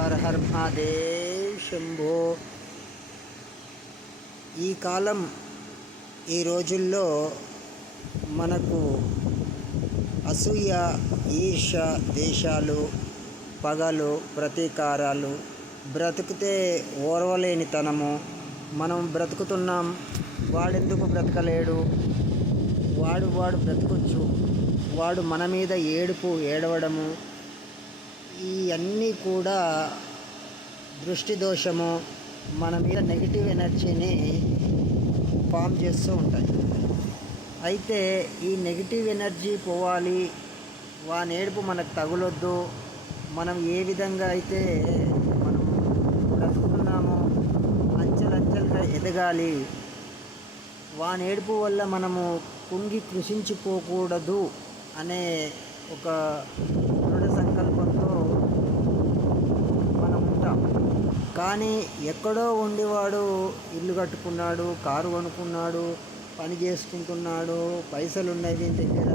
Her her Mahadev Shambho. ఈ కాలం ఈ రోజుల్లో మనకు అసూయ, ఈర్ష, దేశాలు, పగలు, ప్రతీకారాలు, బ్రతికితే ఓర్వలేనితనము. మనం బ్రతుకుతున్నాం, వాడెందుకు బ్రతకలేడు, వాడు బ్రతకొచ్చు, వాడు మన మీద ఏడవడము, ఇవన్నీ కూడా దృష్టి దోషము, మన మీద నెగిటివ్ ఎనర్జీని ఫామ్ చేస్తూ ఉంటాయి. అయితే ఈ నెగిటివ్ ఎనర్జీ పోవాలి, వాని ఏడుపు మనకు తగులొద్దు, మనం ఏ విధంగా అయితే మనం బ్రతుకుతున్నామో అంచెలంచెలుగా ఎదగాలి, వాని ఏడుపు వల్ల మనము కుంగి కృషించిపోకూడదు అనే ఒక దృఢ సంకల్పంతో మనం ఉంటాం. కానీ ఎక్కడో ఉండేవాడు ఇల్లు కట్టుకున్నాడు, కారు కొనుక్కున్నాడు, పని చేసుకుంటున్నాడు, పైసలు ఉన్నాయి దీని దగ్గర,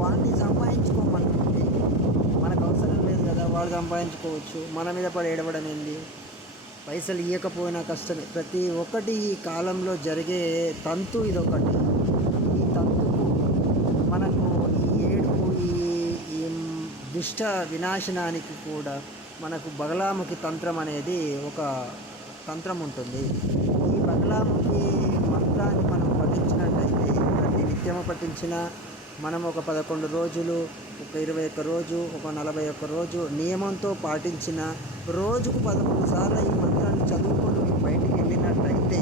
వాడిని సంపాదించుకోమనుకుంటే మనకు అవసరం లేదు కదా, వాడు సంపాదించుకోవచ్చు. మన మీద పడి ఏడవడం ఏంది? పైసలు ఇవ్వకపోయినా కష్టమే. ప్రతి ఒక్కటి ఈ కాలంలో జరిగే తంతు ఇదొకటి. ఈ తంతుకు మనకు ఈ ఏడుపు, ఈ దుష్ట వినాశనానికి కూడా మనకు బగలాముఖి తంత్రం అనేది ఒక తంత్రం ఉంటుంది. ఈ బగలాముఖి మంత్రాన్ని మనం పఠించినట్టయితే, ప్రతి నిత్యము పఠించిన, మనం ఒక 11 రోజులు, ఒక 21 రోజు, ఒక 41 రోజు నియమంతో పాటించిన, రోజుకు 11 సార్లు ఈ మంత్రాన్ని చదువుకొని మీరు బయటికి వెళ్ళినట్టయితే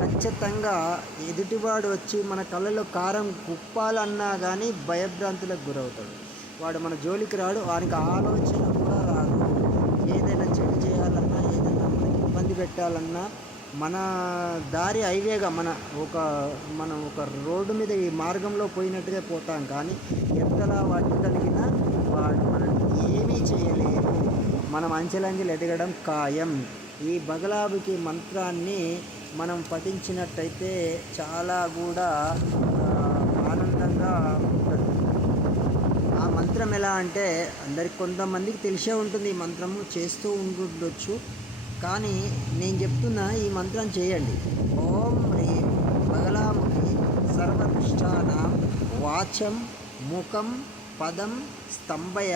ఖచ్చితంగా ఎదుటివాడు వచ్చి మన కళ్ళలో కారం కుప్పాలన్నా కానీ భయభ్రాంతులకు గురవుతాడు. వాడు మన జోలికి రాడు, వానికి ఆలోచన కూడా రాదు. ఏదైనా చెడు చేయాలన్నా, ఏదైనా మనకి ఇబ్బంది పెట్టాలన్నా, మన దారి హైవేగా మనం ఒక రోడ్డు మీద ఈ మార్గంలో పోయినట్టుగా పోతాం. కానీ ఎంతలా వాటి కలిగినా వాడు మనల్ని ఏమీ చేయలేరు. మనం అంచెలంచెలు ఎదగడం ఖాయం. ఈ బగలాముఖి మంత్రాన్ని మనం పఠించినట్టయితే చాలా కూడా ఆనందంగా ఉంటుంది. ఆ మంత్రం ఎలా అంటే, అందరికి కొంతమందికి తెలిసే ఉంటుంది, ఈ మంత్రము చేస్తూ ఉండొచ్చు. కానీ నేను చెప్తున్నా, ఈ మంత్రం చేయండి. ఓం హ్రీం బగలాముఖి సర్వదుష్టానాం వాచం ముఖం పదం స్తంభయ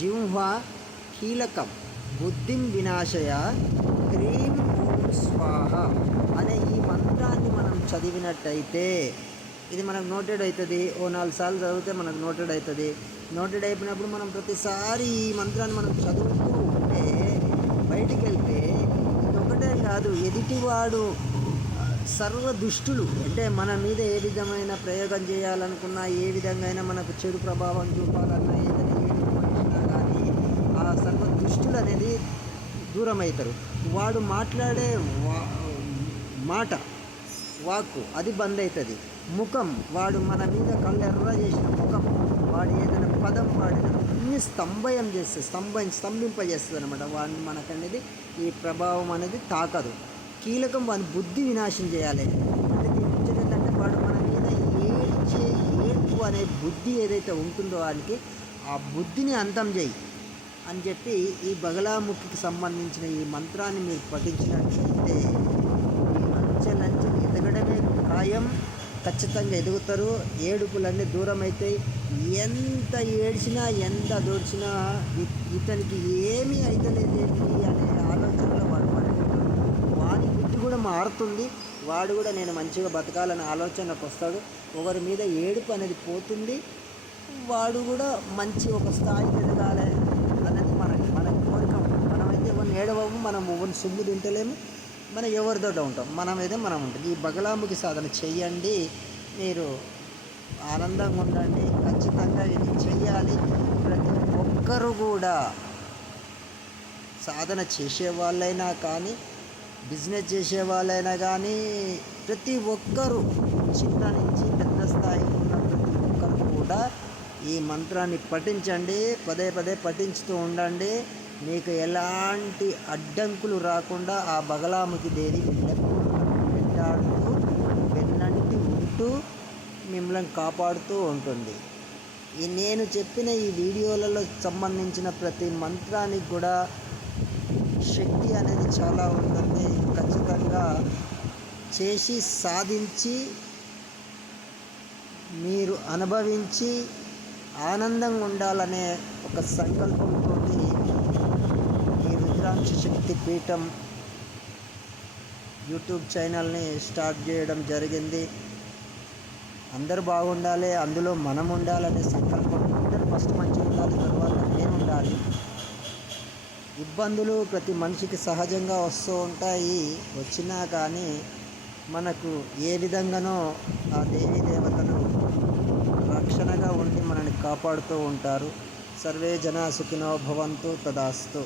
జిహ్వ కీలకం బుద్ధిం వినాశయ హ్రీం ఓం స్వాహ అనే ఈ మంత్రాన్ని మనం చదివినట్టయితే ఇది మనకు నోటెడ్ అవుతుంది. ఓ 4 సార్లు చదివితే మనకు నోటెడ్ అవుతుంది. నోటెడ్ అయిపోయినప్పుడు మనం ప్రతిసారి ఈ మంత్రాన్ని మనం చదువుతూ ఉంటే, బయటికి వెళ్తే ఇదొకటే కాదు, ఎదుటివాడు సర్వ దుష్టులు, అంటే మన మీద ఏ విధమైన ప్రయోగం చేయాలనుకున్నా, ఏ విధంగా అయినా మనకు చెడు ప్రభావం చూపాలన్నా, ఏదైనా ఏడుపున్నా కానీ ఆ సర్వ దుష్టులు అనేది దూరం అవుతారు. వాడు మాట్లాడే మాట, వాక్కు అది బంద్ అవుతుంది. ముఖం, వాడు మన మీద కళ్ళెర్ర చేసిన ముఖం, వాడు ఏదైనా పదం వాడిన అన్ని స్తంభింపజేస్తుంది అనమాట. వాడిని మనకనేది ఈ ప్రభావం అనేది తాకదు. కీలకం, వాడి బుద్ధి వినాశం చేయాలి. అంటే దీని నుంచి ఏంటంటే, వాడు మన మీద ఏడ్పు అనే బుద్ధి ఏదైతే ఉంటుందో వాడికి ఆ బుద్ధిని అంతం చేయి అని చెప్పి ఈ బగలాముఖికి సంబంధించిన ఈ మంత్రాన్ని మీరు పఠించినట్లయితే అంచెలంచెలు ఎదగడమే ఖాయం. ఖచ్చితంగా ఎదుగుతారు. ఏడుపులన్నీ దూరం అవుతాయి. ఎంత ఏడ్చినా, ఎంత దోడ్చినా ఇతనికి ఏమీ అవుతలేదు అనే ఆలోచనలో వాడు పడుకుంటాడు. వాడి బుద్ధి కూడా మారుతుంది. వాడు కూడా నేను మంచిగా బతకాలనే ఆలోచనకు వస్తాడు. ఒకరి మీద ఏడుపు అనేది పోతుంది. వాడు కూడా మంచి ఒక స్థాయికి ఎదగాలి అనేది మనకి కోరిక. మనమైతే ఎవరిని ఏడవము, మనం ఎవరిని సొమ్ము తింటలేము, మనం ఎవరితో ఉంటాం, మనమైతే మనం ఉంటుంది. ఈ బగలాముఖి సాధన చెయ్యండి, మీరు ఆనందంగా ఉండండి. ఖచ్చితంగా ఇది చెయ్యాలి. ప్రతి ఒక్కరు కూడా, సాధన చేసే వాళ్ళైనా కానీ, బిజినెస్ చేసే వాళ్ళైనా కానీ, ప్రతి ఒక్కరూ చిన్న నుంచి పెద్ద స్థాయికి ఉన్న ప్రతి ఒక్కరు కూడా ఈ మంత్రాన్ని పఠించండి. పదే పదే పఠించుతూ ఉండండి. మీకు ఎలాంటి అడ్డంకులు రాకుండా ఆ బగలాముఖి దేవి వెంటాడుతూ వెన్నంటి ఉంటూ మిమ్మల్ని కాపాడుతూ ఉంటుంది. నేను చెప్పిన ఈ వీడియోలలో సంబంధించిన ప్రతి మంత్రానికి కూడా శక్తి అనేది చాలా ఉంటుంది. ఖచ్చితంగా చేసి సాధించి మీరు అనుభవించి ఆనందంగా ఉండాలనే ఒక సంకల్పంతో ఈ రుద్రాంశ శక్తి పీఠం యూట్యూబ్ ఛానల్ని స్టార్ట్ చేయడం జరిగింది. అందరూ బాగుండాలి, అందులో మనం ఉండాలనే సంకల్పం. అందరూ ఫస్ట్ మంచిగా ఉండాలి, తర్వాత నేను ఉండాలి. ఇబ్బందులు ప్రతి మనిషికి సహజంగా వస్తూ ఉంటాయి. వచ్చినా కానీ మనకు ఏ విధంగానో ఆ దేవీ దేవతలు రక్షణగా ఉండి మనల్ని కాపాడుతూ ఉంటారు. సర్వే జనా సుఖినో భవంతు. తదాస్తు.